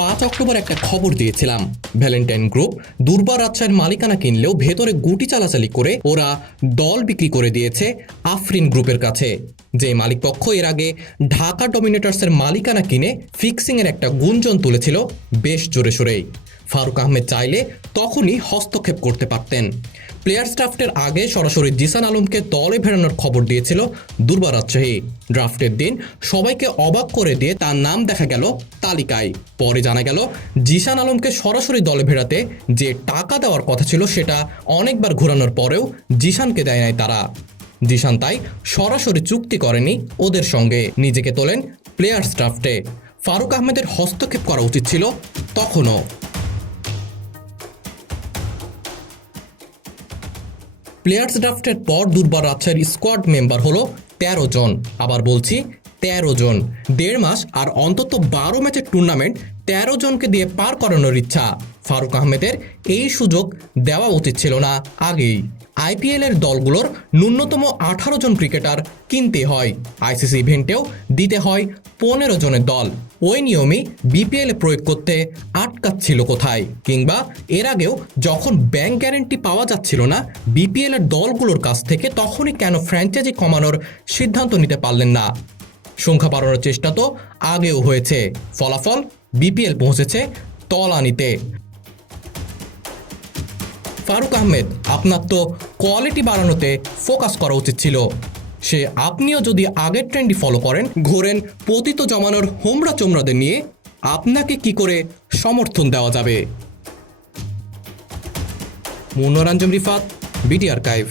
5 October একটা খবর দিয়েছিলাম, ভ্যালেন্টাইন গ্রুপ দুর্বার রাজশাহীর মালিকানা কিনলেও ভেতরে গুটি চালাচালি করে ওরা দল বিক্রি করে দিয়েছে আফরিন গ্রুপের কাছে। যে মালিকপক্ষ এর আগে ঢাকা ডমিনেটরসের মালিকানা কিনে ফিক্সিংয়ের একটা গুঞ্জন তুলেছিল বেশ জোরে সোরেই। ফারুক আহমেদ চাইলে তখনই হস্তক্ষেপ করতে পারতেন। প্লেয়ার্স ড্রাফটের আগে সরাসরি জিসান আলমকে দলে ফেরানোর খবর দিয়েছিল দুর্বার রাজশাহী। ড্রাফটের দিন সবাইকে অবাক করে দিয়ে তার নাম দেখা গেল তালিকায়। পরে জানা গেল জিসান আলমকে সরাসরি দলে ফেরাতে যে টাকা দেওয়ার কথা ছিল সেটা অনেকবার ঘোরানোর পরেও জিসানকে দেয় নাই তারা। জিসান তাই সরাসরি চুক্তি করেনি ওদের সঙ্গে, নিজেকে তোলেন প্লেয়ার্স ড্রাফটে। ফারুক আহমেদের হস্তক্ষেপ করা উচিত ছিল তখনও। প্লেয়ার্স ড্রাফটের পর দুর্বার রাজশাহীর স্কোয়াড মেম্বার হলো 13 জন। আবার বলছি 13 জন। 1.5 মাস আর অন্তত 12 ম্যাচের টুর্নামেন্ট 13 জনকে দিয়ে পার করানোর ইচ্ছা। ফারুক আহমেদের এই সুযোগ দেওয়া উচিত ছিল না আগেই। আইপিএল এর দলগুলোর ন্যূনতম 18 জন ক্রিকেটার কিনতে হয়, আইসিসি ইভেন্টেও দিতে হয় 15 জনের দল। ওই নিয়মই বিপিএল এ প্রয়োগ করতে আটকাচ্ছিল কোথায়? কিংবা এর আগেও যখন ব্যাংক গ্যারেন্টি পাওয়া যাচ্ছিল না বিপিএল এর দলগুলোর কাছ থেকে, তখনই কেন ফ্র্যাঞ্চাইজি কমানোর সিদ্ধান্ত নিতে পারলেন না? সংখ্যা বাড়ানোর চেষ্টা তো আগেও হয়েছে, ফলাফল বিপিএল পৌঁছেছে তলানিতে। ফারুক আহমেদ, আপনার তো কোয়ালিটি বাড়ানোতে ফোকাস করা উচিত ছিল। আপনিও যদি আগের ট্রেন্ডই ফলো করেন, ঘোরেন পতিত জমানোর হোমরা চোমরাদের নিয়ে, আপনাকে কি করে সমর্থন দেওয়া যাবে? মনোরঞ্জন রিফাত, বিডি আর্কাইভ।